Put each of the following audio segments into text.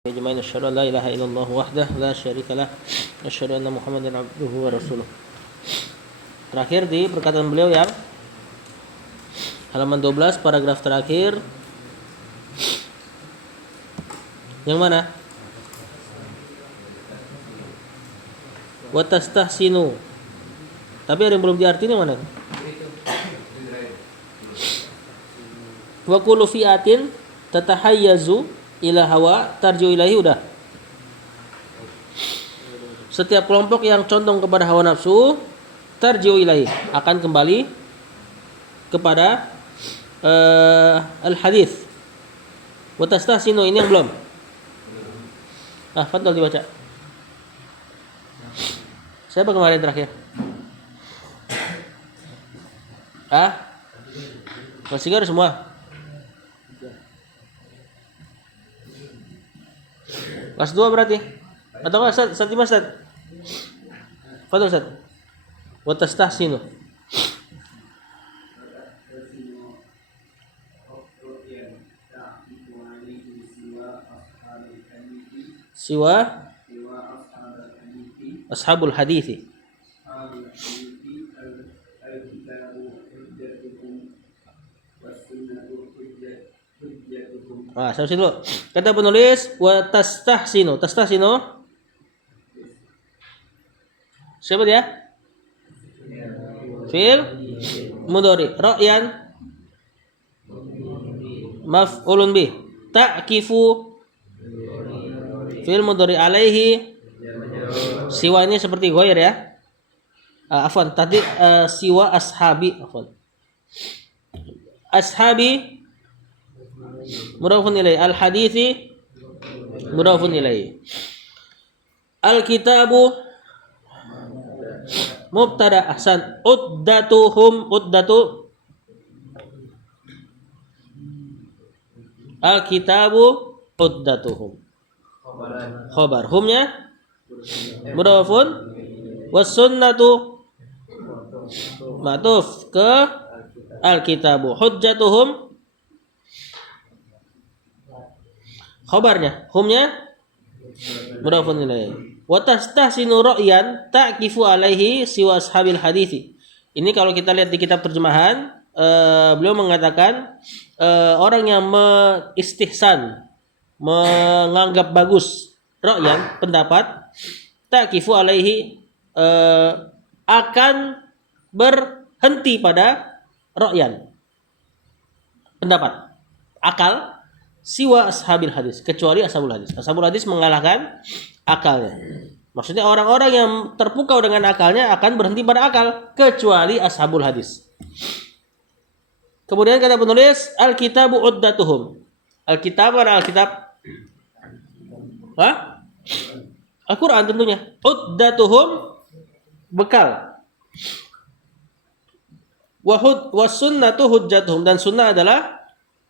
Ajmain asyhadu an la ilaha illallah wahdahu la syarika lah wa asyhadu anna Muhammadan abduhu wa rasuluh. Terakhir di perkataan beliau yang halaman 12 paragraf terakhir. Yang mana? Wa tastahsinu. Tapi ada yang belum diartiin yang mana? Wa kullu fi'atin tatahayyazu ila hawa tarju ilahi, udah. Setiap kelompok yang condong kepada hawa nafsu tarju ilahi, akan kembali kepada al-hadis. Wa tastahsinu, ini yang belum. Fadhal dibaca. Siapa kemarin terakhir? Masih ada semua? Kelas 2 berarti? Atau enggak Ustaz Dimas, Ustaz? Fadhal Ustaz. Wa tastahsinu. Siwa ashabul hadithi. Saya dulu. Kata penulis wa tastahsinu. Tastahsinu. Siapa dia? Fi'il mudhari. Ra'yan maf'ulun bih. Ta'kifu fi'il mudhari alaihi. Siwa ini seperti ghair ya. Afwan, tadi siwa ashabi, afwan. Ashabi mudhafun ilaihi, al-hadithi mudhafun ilaihi. Al-kitabu mubtada, ahsan. Uddatuhum, uddatu. Al-kitabu uddatuhum. Khabar. Humnya mudhafun. Was-sunnatu ma'tuf ke al-kitabu. Hujjatuhum khabarnya, humnya mudhafun ilaihi. Wa tastahsinu ra'yan ta'kifu alaihi siwa ashabil hadithi. Ini kalau kita lihat di kitab terjemahan, beliau mengatakan orang yang istihsan, menganggap bagus ra'yan, pendapat, ta'kifu alaihi, akan berhenti pada ra'yan, pendapat, akal, siwa ashabil hadis, kecuali ashabul hadis. Ashabul hadis mengalahkan akalnya. Maksudnya orang-orang yang terpukau dengan akalnya akan berhenti pada akal, kecuali ashabul hadis. Kemudian kata penulis, al-kitabu uddatuhum. Al-kitab adalah Alkitab. Al-Quran tentunya. Uddatuhum, bekal. Wa sunnatu hujjatuhum, dan sunnah adalah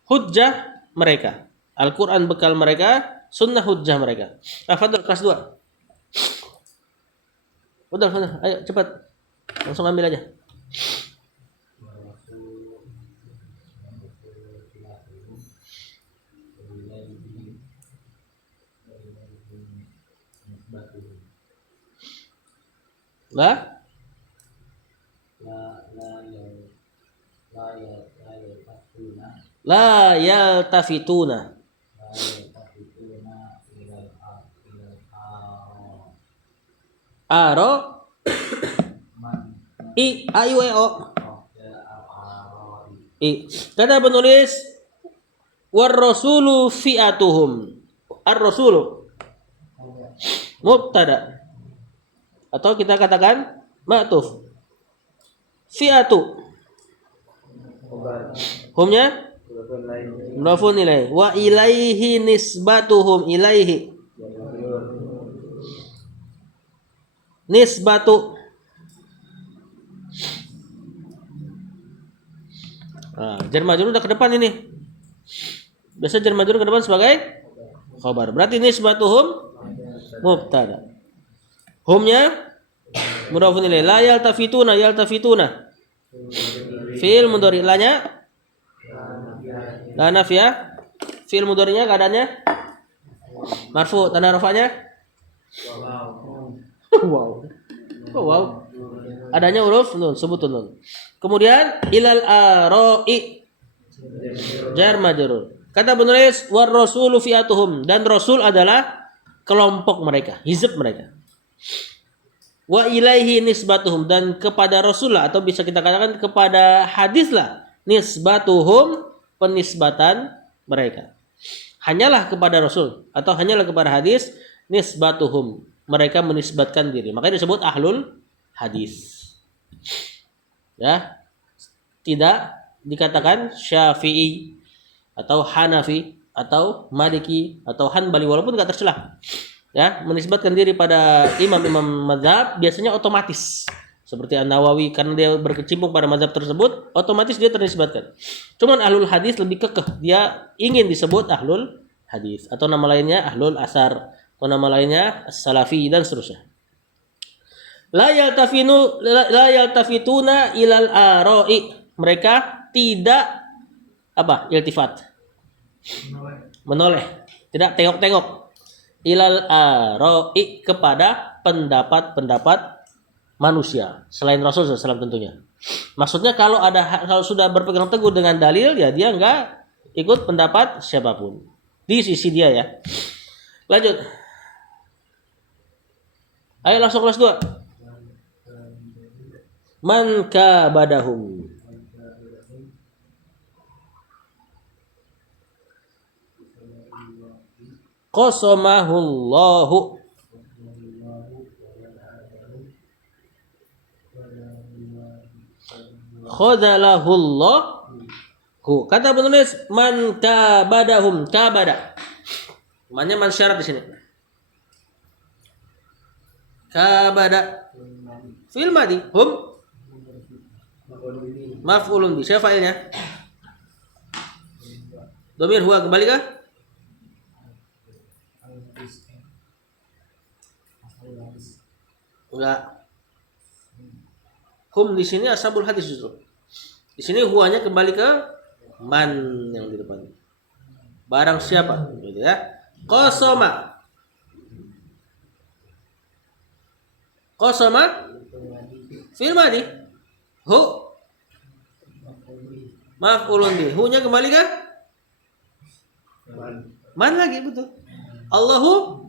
hujjah mereka. Al-Quran bekal mereka, sunnah hujjah mereka. Fadhal, kelas 2. Fadhal, ayo cepat. Langsung ambil aja. La yaltafituna. Aro i ayu o i. Kata penulis war rasulu fi'atuhum. Ar-rasulu mubtada, atau kita katakan ma'tuf. Fi'atu, humnya mudhafun ilaihi. Wa ilaihi nisbatuhum, ilaihi nisbatu. Jar majrur udah ke depan ini. Biasa jar majrur ke depan sebagai khabar. Berarti nisbatuhum mubtada. Humnya mudhafun ilaihi. La yaltafituna, yaltafituna. Fi'il mudhari, la nafiyah. Fi'il mudhari'nya keadaannya Marfu, tanda rafa'nya? Wow. Oh, wow. Adanya huruf nun, sebut nun. Kemudian ilal ara'i jar majrur. Kata penulis war rasulu fi'atuhum, dan rasul adalah kelompok mereka, hizb mereka. Wa ilaihi nisbatuhum, dan kepada rasul lah, atau bisa kita katakan kepada hadis lah, nisbatuhum, penisbatan mereka. Hanyalah kepada rasul atau hanyalah kepada hadis, nisbatuhum, mereka menisbatkan diri. Makanya disebut ahlul hadis. Ya. Tidak dikatakan Syafi'i atau Hanafi atau Maliki atau Hanbali, walaupun enggak tercela. Ya, menisbatkan diri pada imam-imam mazhab biasanya otomatis. Seperti An-Nawawi, karena dia berkecimpung pada mazhab tersebut, otomatis dia ternisbatkan. Cuman ahlul hadis lebih kekeh, dia ingin disebut ahlul hadis, atau nama lainnya ahlul asar, atau nama lainnya as-salafi, dan seterusnya. La yaltafituna ilal ara'i, mereka tidak iltifat, menoleh, tidak tengok-tengok, ilal ara'i, kepada pendapat-pendapat manusia selain Rasul SAW tentunya. Maksudnya kalau sudah berpegang teguh dengan dalil, ya dia enggak ikut pendapat siapapun di sisi dia ya. Lanjut. Ayo langsung kelas 2. Man kabadahum. Qasamahullahu. Khadalahullahu. Kata penulis man kabadahum, kabada. Mannya man syarat di sini. Kabada fil madi, hum maf'ulun bi. Siapa fa'ilnya? Dhamir huwa, kembali kah? Enggak. Hum di sini ashabul hadis justru. Di sini huwanya kembali ke man yang di depan. Barang siapa, gitu ya. Qasama. Qasama fil madi. Hu maf'ulun bi. Hu-nya kembali ke man lagi, betul. Allahu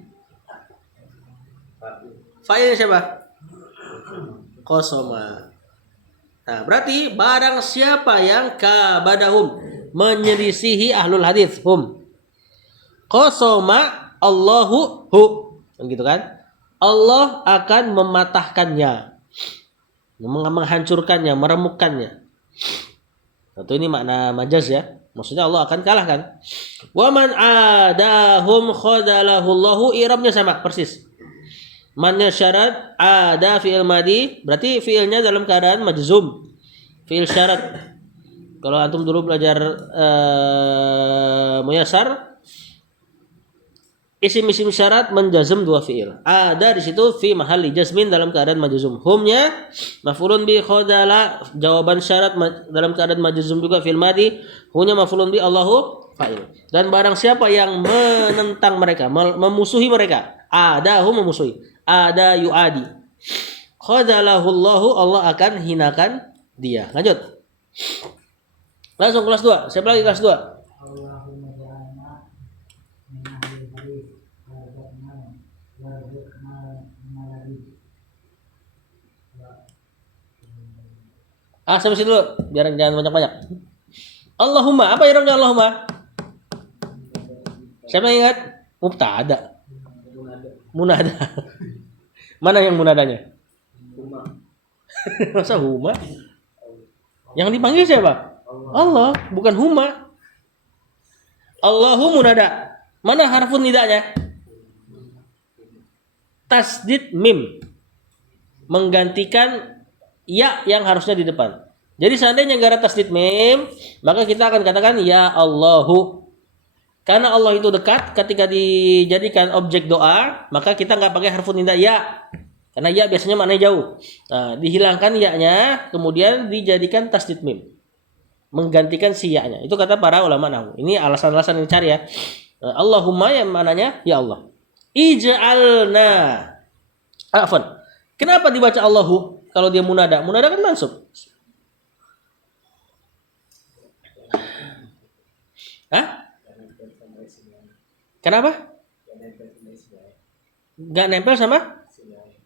fa'ilnya siapa? Qasama. Nah, berarti barang siapa yang kabadahum, menyelisihi ahlul hadis, hum. Qasama Allahu hu. Gitu kan? Allah akan mematahkannya, menghancurkannya, meremukkannya. Tentu ini makna majaz ya. Maksudnya Allah akan kalahkan. Wa man adahum khadalahullahu, i'rabnya sama persis. Mannya syarat, ada fi'il madi, berarti fi'ilnya dalam keadaan majzum. Fi'il syarat. Kalau antum dulu belajar muyasar, isim-isim syarat menjazm dua fi'il. Ada di situ fi mahalli jazmin dalam keadaan majzum. Humnya maf'ulun bi khadala, jawaban syarat dalam keadaan majzum juga fi'il madi. Hunya maf'ulun bi Allahu fa'il. Dan barang siapa yang menentang mereka, memusuhi mereka, adahu memusuhi, ada yu'adi, khadalahullahu, Allah akan hinakan dia. Lanjut. Langsung kelas 2. Siapa lagi kelas 2? Sampai sini dulu, biar jangan banyak-banyak. Allahumma, apa iramnya Allahumma? Siapa yang ingat? Mubtada. Munada. Mana yang munadanya? Huma. Masa huma? Yang dipanggil siapa? Allah, bukan huma. Allahu munada. Mana harfun nidanya? Tasdid mim, menggantikan ya yang harusnya di depan. Jadi seandainya enggak ada tasdid mim, maka kita akan katakan ya Allahu. Karena Allah itu dekat, ketika dijadikan objek doa, maka kita nggak pakai harfun nida ya. Karena ya biasanya maknanya jauh. Nah, dihilangkan ya-nya, kemudian dijadikan tasdid mim, menggantikan si ya-nya. Itu kata para ulama nahwu. Ini alasan-alasan yang dicari ya. Allahumma yang maknanya ya Allah. Ij'alna. Afwan. Kenapa dibaca Allahu kalau dia munada? Munada kan mansub. Hah? Kenapa? Gak nempel sama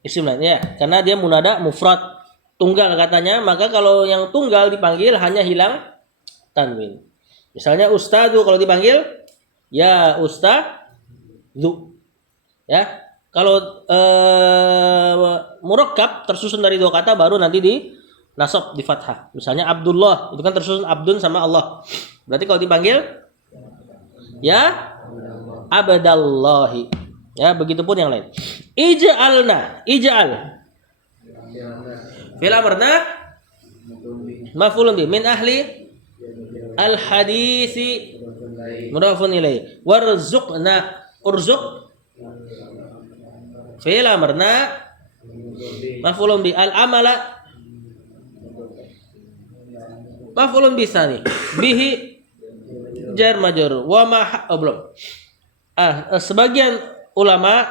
isim lain ya, karena dia munada mufrad tunggal katanya, maka kalau yang tunggal dipanggil hanya hilang tanwin. Misalnya ustadu kalau dipanggil ya ustadu. Ya. Kalau murakkab tersusun dari dua kata baru nanti di nasab di fathah. Misalnya Abdullah itu kan tersusun abdun sama Allah. Berarti kalau dipanggil ya abdallahi. Ya, begitupun yang lain. Ij'alna, ij'al. Fil amrna maf'ulun bi min ahli al hadisi mudhafun ilaih. Warzuqna, urzuq fil amrna maf'ulun bi al amala maf'ulun bi tsani bihi jar majrur wa ma belum. Sebagian ulama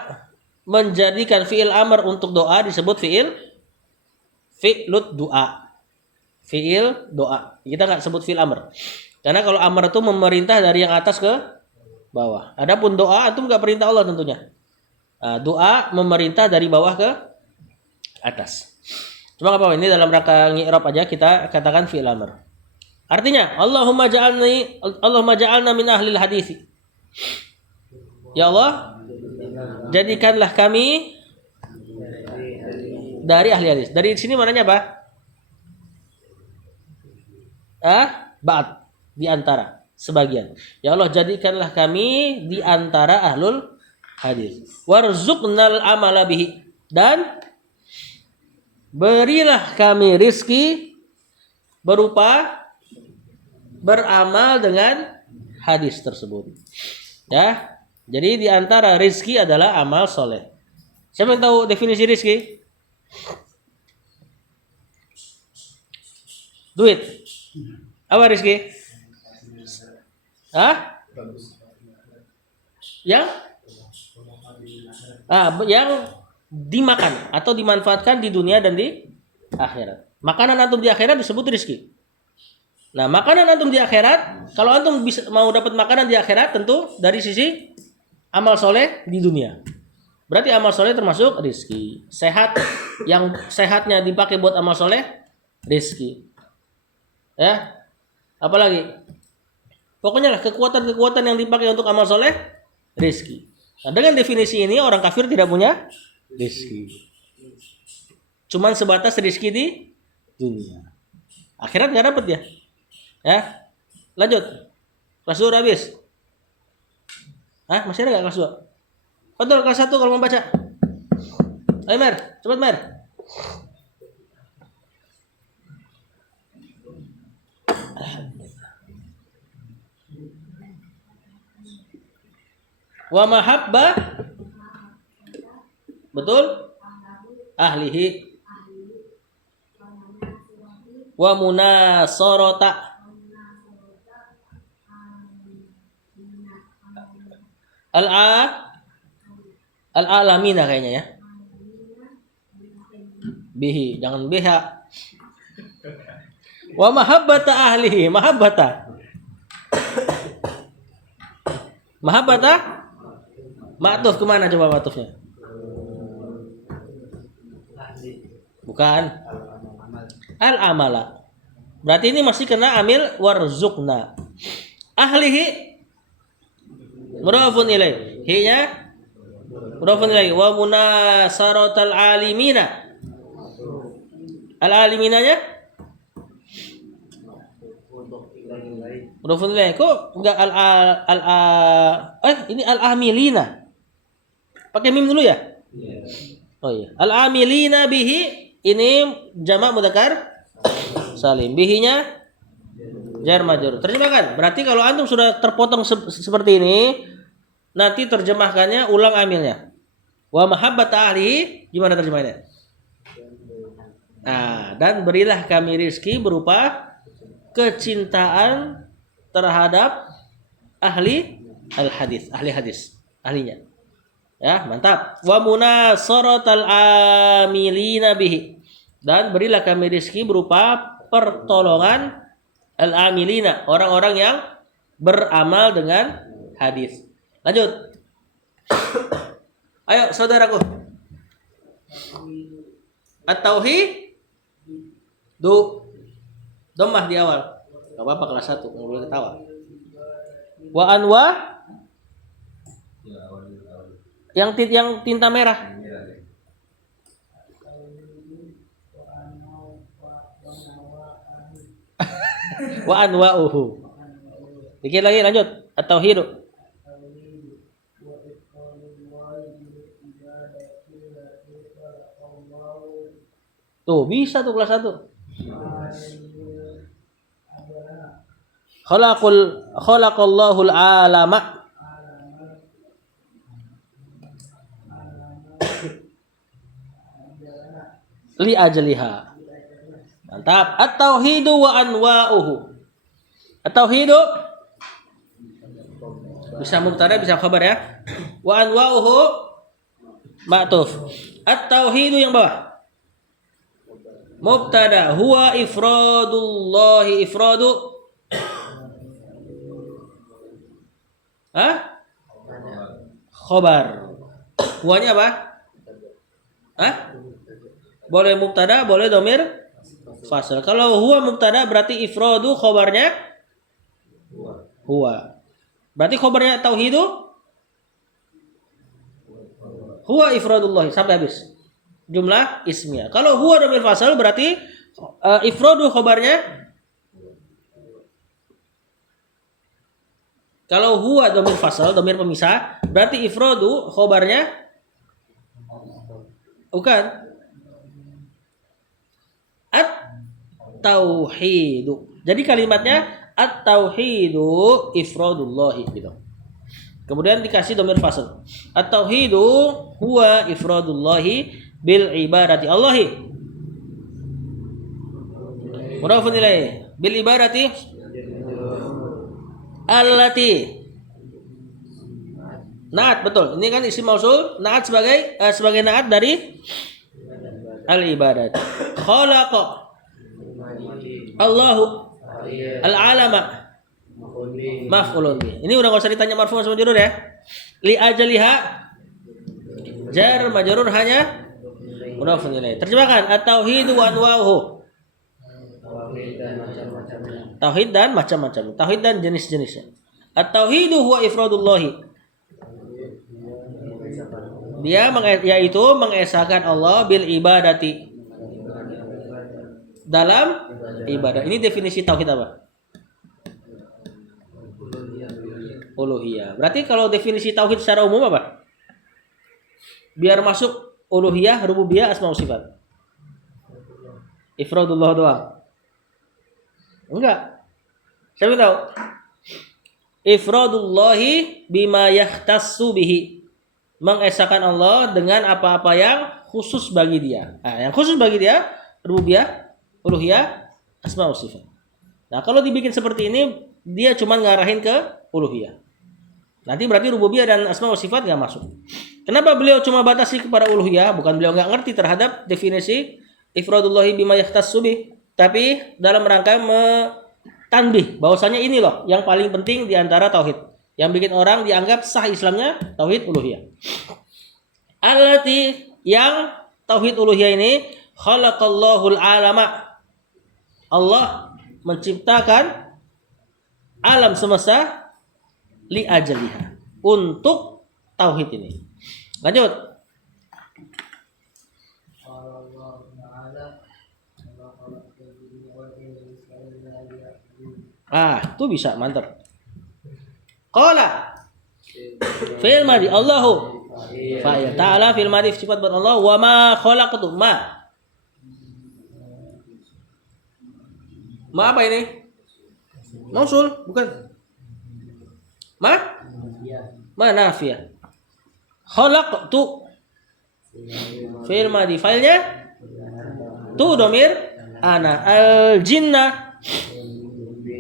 menjadikan fi'il amr untuk doa disebut fi'lut doa. Fi'il doa. Kita nggak sebut fi'il amr. Karena kalau amr itu memerintah dari yang atas ke bawah. Adapun doa itu nggak perintah Allah tentunya. Doa memerintah dari bawah ke atas. Cuma apa ini dalam rangka ngi'rab aja kita katakan fi'il amr. Artinya Allahumma ja'alna min ahlil hadis. Ya Allah, jadikanlah kami dari ahli hadis. Dari sini mananya apa? Ba'd, di antara, sebagian. Ya Allah, jadikanlah kami di antara ahlul hadis. Warzuqnal amala bihi, dan berilah kami rizki berupa beramal dengan hadis tersebut. Ya. Jadi di antara rizki adalah amal soleh. Siapa yang tahu definisi rizki? Duit. Apa rizki? Yang dimakan atau dimanfaatkan di dunia dan di akhirat. Makanan antum di akhirat disebut rizki. Nah, makanan antum di akhirat, kalau antum mau dapat makanan di akhirat tentu dari sisi amal soleh di dunia. Berarti amal soleh termasuk rizki. Sehat, yang sehatnya dipakai buat amal soleh, rizki. Ya, apalagi? Pokoknya lah kekuatan-kekuatan yang dipakai untuk amal soleh, rizki. Nah, dengan definisi ini orang kafir tidak punya rizki. Cuman sebatas rizki di dunia. Akhirat nggak dapat ya. Ya, lanjut. Kelas 2 habis. Masih ada nggak kelas 2? Betul, kelas 1 kalau mau baca. Ayo Mer, cepat Mer. Wa mahabbah. Betul? Ahlihi. Wa munasarata. Al-alamina kayaknya ya. Bihi, jangan biha. Wa mahabbata ahlihi, mahabbata. Ma'tuf kemana coba ma'tufnya? Bukan. Al-amala. Berarti ini masih kena amil warzuqna. Ahlihi mudhafun ilaih. Hi-nya mudhafun ilaih. Wa munasaratal alimina. Al-aliminanya mudhafun ilaih. Kok enggak ini al-amilina? Pakai mim dulu ya? Oh iya. Al-amilina bihi ini jamak mudzakkar salim. Bihinya jar majrur. Terjemahkan. Berarti kalau antum sudah terpotong seperti ini, nanti terjemahkannya ulang amilnya. Wa mahabbata ahli, gimana terjemahannya? Dan berilah kami rizki berupa kecintaan terhadap ahli al hadis, ahli hadis, ahlinya. Ya, mantap. Wa munasaratal amilina bihi. Dan berilah kami rezeki berupa pertolongan al-amilina, orang-orang yang beramal dengan hadis. Lanjut. Ayo saudaraku. At-tauhid dhammah di awal. Enggak apa-apa kelas 1, enggak boleh ketawa. Wa anwa yang tinta merah. Wa anwa'uhu. Dikit lagi lanjut. At-tauhid. Tuh, bisa tuh kelas 1. Khalaqallahul alama. Li ajliha. Mantap. At-tauhidu wa anwa'uhu. At-tauhidu bisa mubtada bisa khabar ya. Wa anwa'uhu ma'tuf. At-tauhidu yang bawah. Mubtada huwa ifradullahi ifradu. Khabar. Huwanya apa? Boleh mubtada, boleh domir fasal. Kalau huwa mubtada berarti ifradu khabarnya huwa. Berarti khabarnya tauhidu huwa ifradullah sampai habis. Jumlah ismiyah. Kalau huwa domir fasal berarti ifradu khabarnya. Kalau huwa domir fasal, domir pemisah, berarti ifradu khabarnya bukan. At-tauhidu. Jadi kalimatnya at-tauhidu ifradullahi gitu. Kemudian dikasih domir fasal. At-tauhidu huwa ifradullahi bil ibadati Allahi. Mudhafun ilaih. Bil ibadati allati. Naat betul. Ini kan isim mausul, naat sebagai naat dari al-ibadat. Khalaqa Allahu al-alama maf'ulun bih. Ini udah enggak usah ditanya marfu sama majrur ya. Li ajliha jar majrur hanya mudhafun ilaih. Terjemahkan at-tauhid wa anwa'uhu. Tauhid dan macam-macam. Tauhid dan jenis-jenisnya. At-tauhidu huwa ifradullahi. Dia yaitu mengesahkan Allah bil ibadati. Dalam ibadah. Ini definisi tauhid apa? Uluhiyah. Berarti kalau definisi tauhid secara umum apa? Biar masuk uluhiyah, rububiyah, asma wa sifat. Ifradullah doang. Enggak. Siapa tahu? Ifradullahi bima yahtassu bihi. Mengesahkan Allah dengan apa-apa yang khusus bagi dia. Nah, yang khusus bagi dia rububiyah, uluhiyah, asma wa sifat. Nah, kalau dibikin seperti ini, dia cuma ngarahin ke uluhiyah. Nanti berarti rububiyah dan asma wa sifat enggak masuk. Kenapa beliau cuma batasi kepada uluhiyah? Bukan beliau enggak ngerti terhadap definisi ifradullahi bima yahtassu bihi, tapi dalam rangka tanbih bahwasanya ini loh yang paling penting di antara tauhid. Yang bikin orang dianggap sah Islamnya tauhid uluhiyah. Allati yang tauhid uluhiyah ini khalaqallahul alama. Allah menciptakan alam semesta li ajliha. Untuk tauhid ini. Lanjut. Itu bisa, mantap. Qala fi'il madhi Allahu fa'il ta'ala fi'il madhi sifat buat Allah wa ma khalaqtu ma apa ini? Mausul bukan? Ma nafiyah. Khalaqtu fi'il madhi fa'ilnya tu domir ana al jinna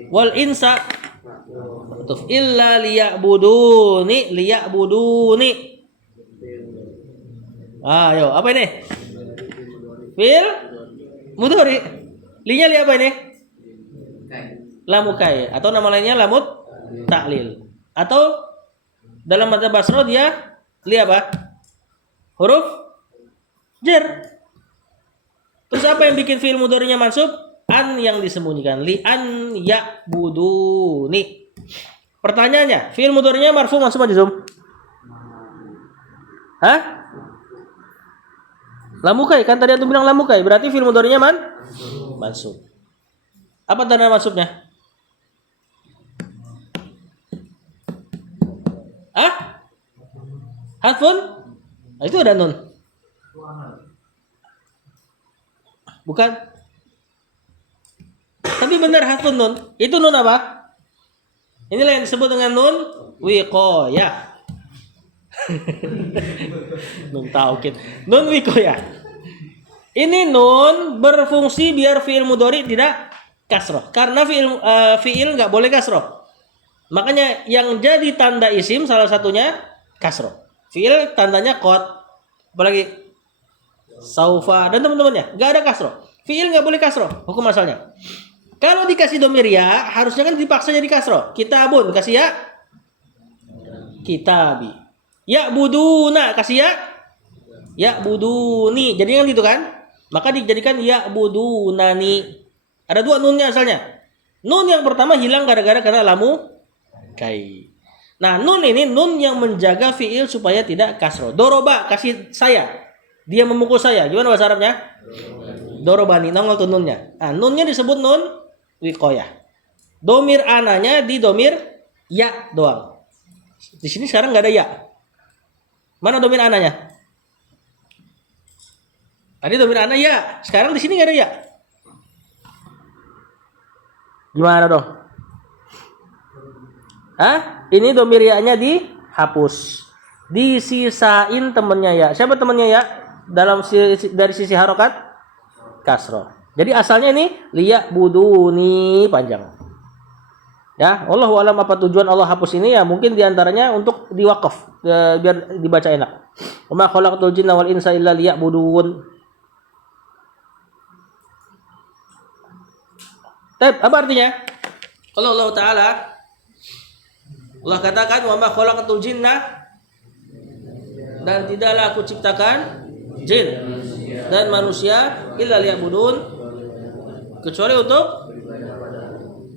wal insa Atuf illa liya'buduni. Ayo, apa ini? Fi'il mudhari. Linya li apa ini? Lamukai atau nama lainnya lamut ta'lil. Atau dalam madzhab Basra dia li apa? Huruf jar. Terus apa yang bikin fi'il mudhari'nya mansub? An yang disembunyikan. Li an ya'buduni. Pertanyaannya, fi'il mudhari'nya marfu mansub majzum? Hah? Lamukai kan tadi antum bilang lamukai, berarti fi'il mudhari'nya mansub. Apa tanda mansubnya? Hadfun? Nah, itu ada nun. Bukan. Tapi benar hadfun nun. Itu nun apa? Inilah yang disebut dengan nun wiqayah. Nun taukid. Nun wiqayah. Ini nun berfungsi biar fi'il mudhari tidak kasroh. Karena fi'il nggak boleh kasroh. Makanya yang jadi tanda isim salah satunya kasroh. Fi'il tandanya qad, apalagi saufa dan teman-temannya, nggak ada kasroh. Fi'il nggak boleh kasroh, hukum asalnya. Kalau dikasih domir ya, harusnya kan dipaksa jadi kasroh. Kitabun kasih ya, kitabi. Ya buduna kasih ya buduni. Jadi kan gitu kan? Maka dijadikan ya budunani. Ada dua nunnya asalnya. Nun yang pertama hilang gara-gara karena lamu kai. Nah, nun ini nun yang menjaga fi'il supaya tidak kasroh. Doroba, kasih saya. Dia memukul saya. Gimana bahasa Arabnya? Dorobani, nongol tuh nunnya. Nah, nunnya disebut nun wiqayah. Domir ananya di domir ya doang. Di sini sekarang nggak ada ya. Mana domir ananya? Tadi domir ana ya. Sekarang di sini nggak ada ya. Gimana dong? Hah? Ini domir ya-nya dihapus. Disisain temennya ya. Siapa temennya ya? Dari sisi harokat kasroh. Jadi asalnya ini liya buduni panjang. Ya, Allahu a'lam apa tujuan Allah hapus ini ya? Mungkin diantaranya untuk diwakaf biar dibaca enak. Wa ma khalaqtul jinna wal insa illa liya'budun. Apa artinya? Kalau Allah Ta'ala Allah katakan wa ma khalaqatul jinna, dan tidaklah aku ciptakan jin dan manusia illa liya'budun, kecuali untuk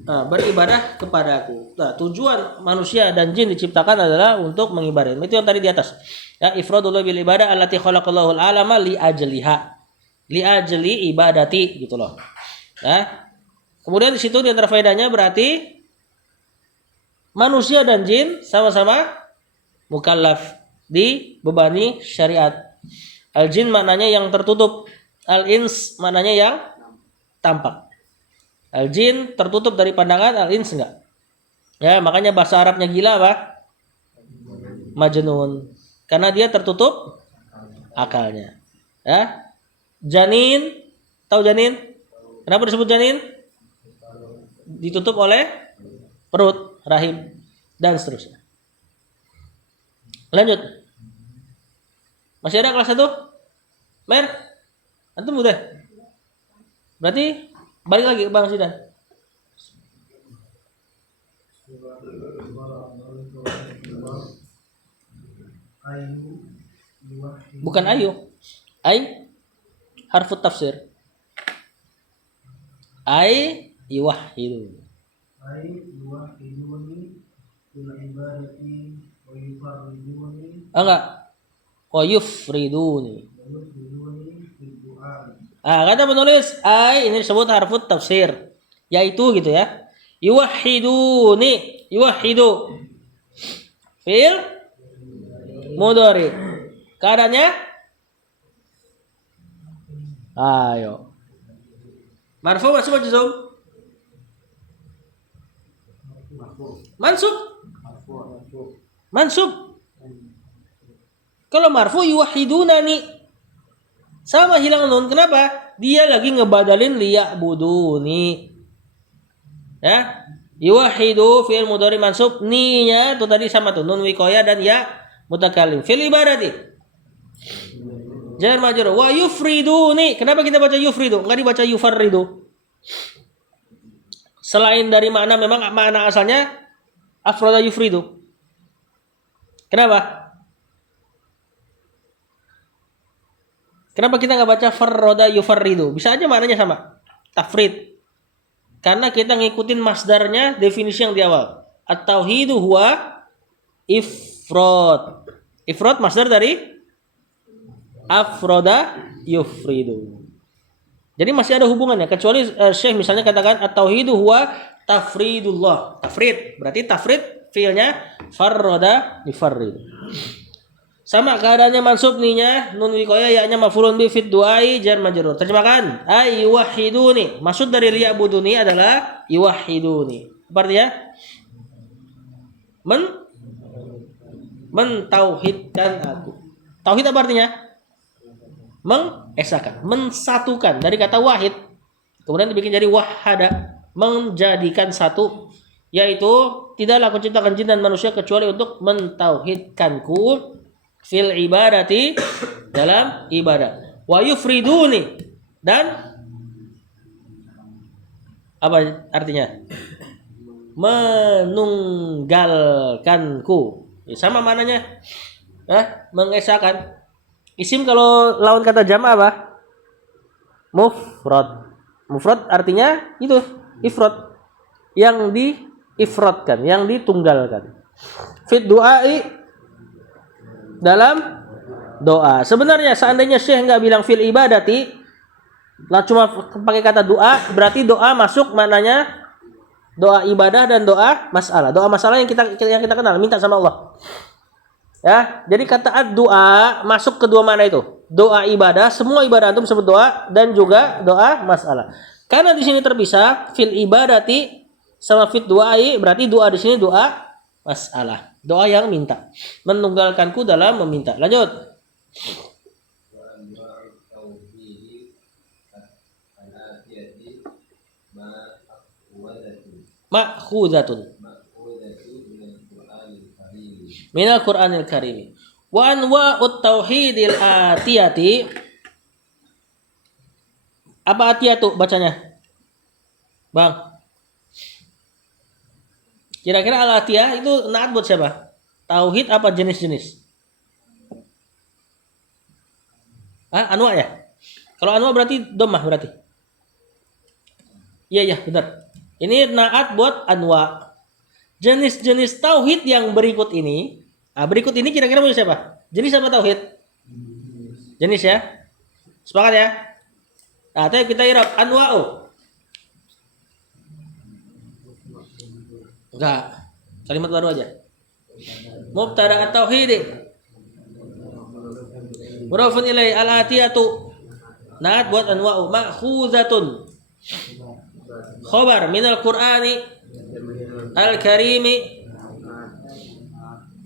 beribadah kepadaku. Nah, tujuan manusia dan jin diciptakan adalah untuk mengibadahi. Itu yang tadi di atas. Ya, ifradullah bil ibadah allati khalaqallahu al-alama li ajliha. Li ajli ibadati gitu loh. Nah, kemudian di situ di antara faedahnya berarti manusia dan jin sama-sama mukallaf, dibebani syariat. Al-jin maknanya yang tertutup, al-ins maknanya yang tampak. Al-jin tertutup dari pandangan, al-ins enggak. Ya, makanya bahasa Arabnya gila apa? Majnun. Karena dia tertutup akalnya. Ya. Janin, tahu janin? Kenapa disebut janin? Ditutup oleh perut, rahim, dan seterusnya. Lanjut. Masih ada kelas 1? Mer? Antum udah? Berarti balik lagi ke Bang Sidan. Bukan ayu. Ai harfu tafsir. Ai yuwahhidu. Enggak. Wa yufriduni. Kata penulis ai ini disebut harfu tafsir, yaitu gitu ya. Yuwahhiduni, yuwahhidu. Fi'il mudhari. Keadaannya ayo. Marfu mansub majzum? Mansub. Mansub. Kalau marfu yuwahhidunani sama hilang nun. Kenapa? Dia lagi ngebadalin liya'buduni. Ya. Yuwahidu fi'il mudhari mansub, ni-nya tuh tadi sama tuh, nun wiqayah dan ya mutakallim. Fil ibadati jar majrur. Wa yufriduni. Kenapa kita baca yufridu? Enggak dibaca yufarridu. Selain dari makna, memang makna asalnya afroda yufridu. Kenapa? Kenapa kita nggak baca farroda yufarridu? Bisa aja maknanya sama. Tafrid. Karena kita ngikutin masdarnya, definisi yang di awal. At-tauhidu huwa ifrod. Ifrod masdar dari afroda yufridu. Jadi masih ada hubungannya. Kecuali Syekh misalnya katakan at-tauhidu huwa tafridullah. Tafrid. Berarti tafrid fiilnya farroda yufarridu. Sama keadaannya mansub nih-nya, nun wiqayah ya-nya maf'ulun bi fid du'ai jar majrur. Terjemahkan, ay yuwahhiduni. Maksud dari liya'buduni adalah yuwahhiduni. Apa artinya? Mentauhidkan aku. Tauhid apa artinya? Mengesakan, mensatukan dari kata wahid. Kemudian dibikin jadi wahada, menjadikan satu, yaitu tidaklah aku ciptakan jin dan manusia kecuali untuk mentauhidkanku fil ibadati dalam ibadah. Wa yufriduni, dan apa artinya? Menunggalkanku. Ya, sama mananya. Mengesahkan. Isim kalau lawan kata jama' apa? Mufrad. Mufrad artinya itu ifrad, yang diifradkan, yang ditunggalkan. Fit du'ai dalam doa. Sebenarnya seandainya Syekh nggak bilang fil ibadati, lah cuma pakai kata doa, berarti doa masuk maknanya doa ibadah dan doa masalah. Doa masalah yang kita kenal, minta sama Allah. Ya, jadi kata doa masuk kedua makna itu. Doa ibadah, semua ibadah antum sebut doa, dan juga doa masalah. Karena di sini terpisah fil ibadati sama fit du'ai, berarti doa di sini doa masalah. Doa yang minta. Menunggalkanku dalam meminta. Lanjut. Ma'khuzatun minal Qur'anil Karim. Wa anwa'ut tauhidil atiyati. Apa atiyatu bacanya? Bang. Kira-kira al-atiyah itu naat buat siapa? Tauhid apa jenis-jenis? Anwa ya? Kalau anwa berarti dhammah berarti. Iya, benar. Ini naat buat anwa. Jenis-jenis tauhid yang berikut ini. Berikut ini kira-kira punya siapa? Jenis apa tauhid? Jenis ya? Sepakat ya? Ayo kita irab anwa'u. Enggak. Kalimat baru aja. Mubtada at-tauhid. Mudhafun ilaihi al-atiyatu. Naat buat anwa'u ma'khuzatun. Khabar minal Qur'ani al-Karimi.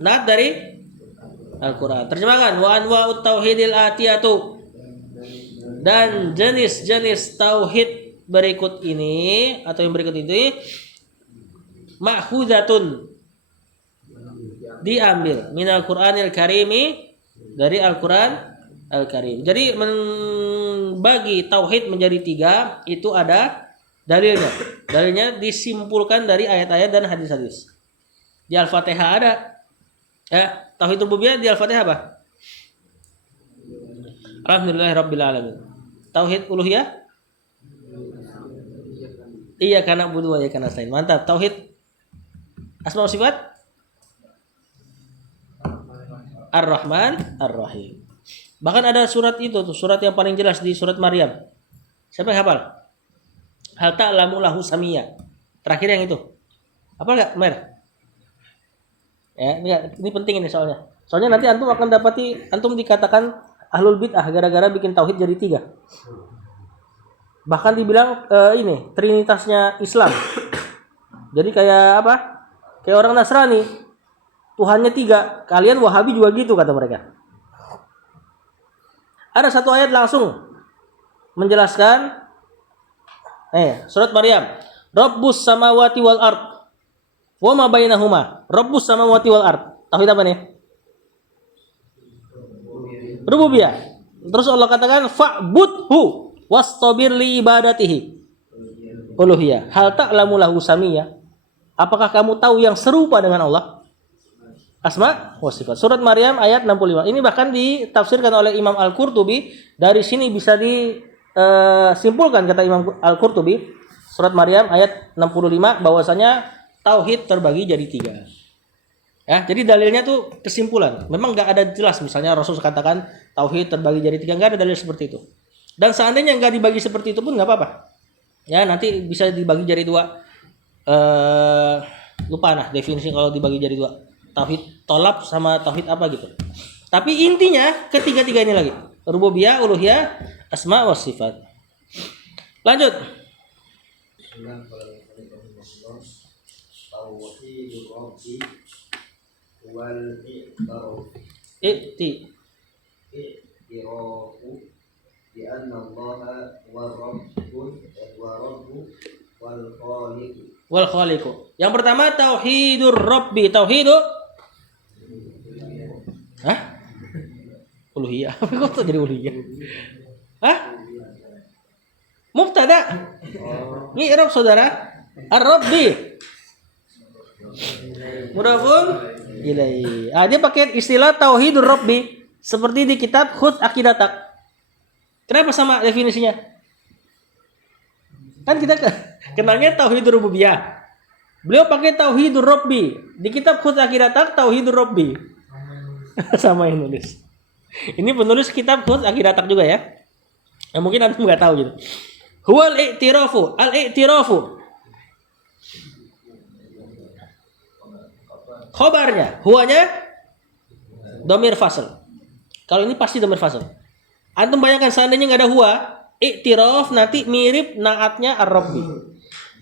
Naat dari Al-Qur'an. Terjemahkan wa anwa'ut tauhidil atiyatu. Dan jenis-jenis tauhid berikut ini atau yang berikut ini ma'khuzatun, diambil minal Qur'anil Karimi, dari Al-Qur'an Al-Karim. Jadi membagi tauhid menjadi 3 itu ada dalilnya. Dalilnya disimpulkan dari ayat-ayat dan hadis-hadis. Di Al-Fatihah ada. Tauhid rububiyah di Al-Fatihah apa? Alhamdulillahirabbil alamin. Tauhid uluhiyah? Iya, karena budu ya karena selain. Mantap. Tauhid asma wa sifat? Ar-Rahman Ar-Rahim. Bahkan ada surat itu tuh, surat yang paling jelas di surat Maryam. Siapa yang hafal? Hal ta'lamu lahu samiyya. Terakhir yang itu. Hafal enggak, Mer? Ya, ini penting ini soalnya. Soalnya nanti antum akan dapati antum dikatakan ahlul bid'ah gara-gara bikin tauhid jadi 3. Bahkan dibilang ini trinitasnya Islam. Jadi kayak apa? Kayak orang Nasrani. Tuhannya 3. Kalian Wahabi juga gitu kata mereka. Ada satu ayat langsung menjelaskan surat Maryam. Rabbus samawati wal ard. Wa ma bainahuma. Rabbus samawati wal ard. Tauhid apa nih? Rububiyah. Terus Allah katakan fa'budhu wastabir li ibadatihi. Uluhiyah. Hal ta'lamu lahu samiyya. Apakah kamu tahu yang serupa dengan Allah? Asma wa sifat. Surat Maryam ayat 65. Ini bahkan ditafsirkan oleh Imam Al-Qurtubi. Dari sini bisa disimpulkan kata Imam Al-Qurtubi, surat Maryam ayat 65 bahwasanya tauhid terbagi jadi 3. Ya, jadi dalilnya tuh kesimpulan. Memang enggak ada jelas misalnya Rasul katakan tauhid terbagi jadi 3, enggak ada dalil seperti itu. Dan seandainya enggak dibagi seperti itu pun enggak apa-apa. Ya, nanti bisa dibagi jadi 2. Lupa nah definisi kalau dibagi jadi 2. Tauhid tolab sama tauhid apa gitu. Tapi intinya ketiga-tiga ini lagi. Rububiyah, uluhiyah, asma wa sifat. Lanjut. Wal khaliqu. Yang pertama tauhidur rabbi, tauhidu uluhiyah. Kok jadi uluhiyah? Mubtada. I'rab saudara. Ar-rabbi. Mudhafun ilaihi. Dia pakai istilah tauhidur rabbi seperti di kitab Khudz Aqidatak. Kenapa sama definisinya? Kan kita kenalnya tauhidur rububiyah. Beliau pakai tauhidur rabbi. Di kitab Khudz Aqidatak tauhidur rabbi. Sama yang nulis. Ini penulis kitab Khudz Aqidatak juga ya. Mungkin antum enggak tahu gitu. Huwal i'tirafu, al-i'tirafu. Khobarnya, huwanya dhamir fasl. Kalau ini pasti dhamir fasl. Antum bayangkan seandainya enggak ada huwa, i'tiraf nanti mirip naatnya ar-rabbi.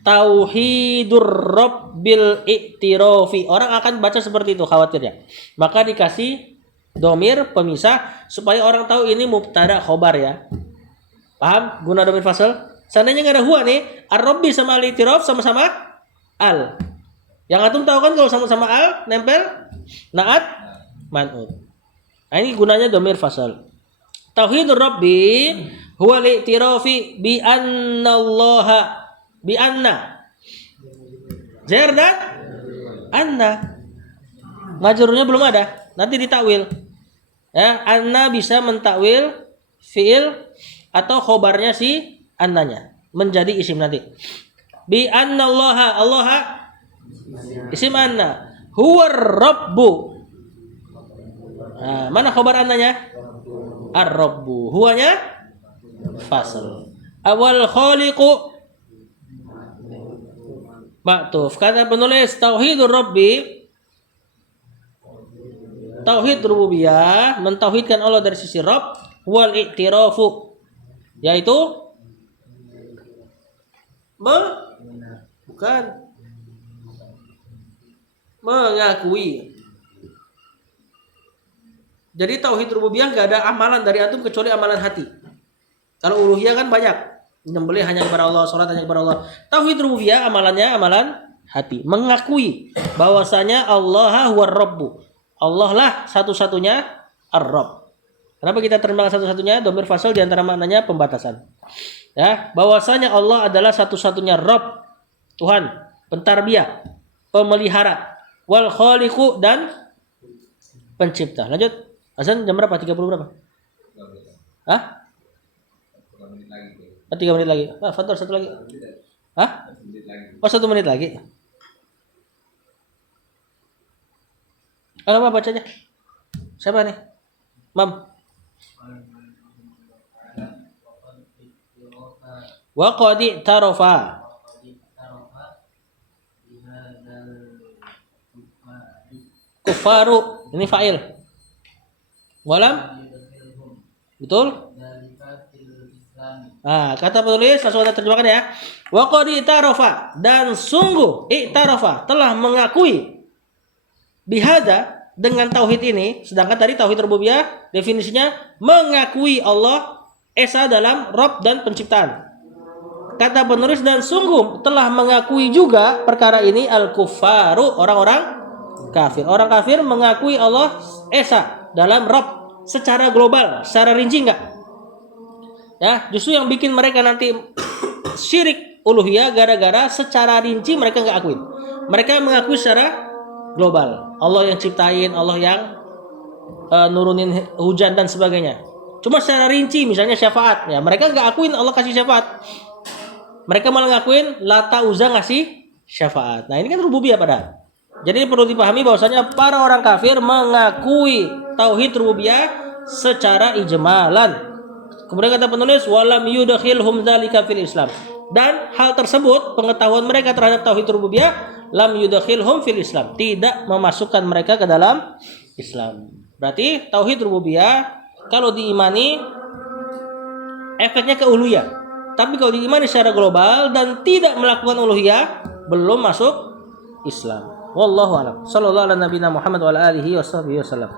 Tauhidur rabbil i'tirafi. Orang akan baca seperti itu khawatirnya. Maka dikasih dhamir pemisah supaya orang tahu ini mubtada khobar ya. Paham? Guna dhamir fasl. Seandainya enggak ada huwa nih, ar-rabbi sama al-i'tiraf sama-sama al. Yang antum tahu kan kalau sama-sama al nempel naat man'ut. Nah, ini gunanya dhamir fasl. Tauhidur rabbi huwa al-i'tirafi bi annallaha bi anna. Jar dan anna. Majrurnya belum ada, nanti ditakwil. Ya, anna bisa mentakwil fiil atau khobarnya si annanya menjadi isim nanti. Bi annallaha, Allah isim anna. Huwa rabbu. Nah, mana khobar annanya? Ar-rabbu. Huwanya fasl. Awal khaliqu ma'tuf. Kata penulis tauhidur rabbi, tauhid rububiyah, mentauhidkan Allah dari sisi Rabb, wal i'tirafu, yaitu mengakui. Jadi tauhid rububiyah enggak ada amalan dari antum kecuali amalan hati. Kalau uluhiyah kan banyak, menyembelih hanya kepada Allah, salat hanya kepada Allah. Tauhid rububiyah amalannya amalan hati, mengakui bahwasanya Allah huwar rabbu. Allah lah satu-satunya ar-rabb. Kenapa kita terjemahkan satu-satunya? Dhamir fasl di antara maknanya pembatasan. Ya, bahwasanya Allah adalah satu-satunya Rabb, Tuhan, pentarbiyah, pemelihara, wal khaliqu dan pencipta. Lanjut. Azan jam berapa? 30 berapa? 3 menit lagi. Fadhol satu lagi. Oh, 1 menit lagi. Apa bacanya? Siapa nih? Mam. Wa qad i'tarafa. Kufaru. Ini fa'il. Walam. Betul? Nah, kata penulis langsung kita terjemahkan ya. Wa qad i'tarafa, dan sungguh i'tarafa telah mengakui bihada dengan tauhid ini, sedangkan tadi tauhid rububiyah definisinya mengakui Allah esa dalam Rabb dan penciptaan. kata penulis, dan sungguh telah mengakui juga perkara ini al-kuffaru, orang-orang kafir. Orang kafir mengakui Allah Esa dalam Rabb secara global, secara rinci enggak? Ya, justru yang bikin mereka nanti syirik uluhiyah gara-gara secara rinci mereka enggak akuin. Mereka mengakui secara global. Allah yang ciptain, Allah yang nurunin hujan dan sebagainya. Cuma secara rinci misalnya syafaat, ya mereka enggak akuin Allah kasih syafaat. Mereka malah ngakuin Lata Uzza ngasih syafaat. Nah, ini kan rububiyah padahal. Jadi perlu dipahami bahwasanya para orang kafir mengakui tauhid rububiyah secara ijmalan. Kemudian kata penulis, walam yudkhilhum dzalika fil Islam. Dan hal tersebut, pengetahuan mereka terhadap tauhid rububiyah, lam yudkhilhum fil Islam, tidak memasukkan mereka ke dalam Islam. Berarti tauhid rububiyah kalau diimani efeknya ke uluhiyah. Tapi kalau diimani secara global dan tidak melakukan uluhiyah, belum masuk Islam. Wallahu a'lam. Sallallahu ala nabiyina Muhammad wa ala alihi wasallam.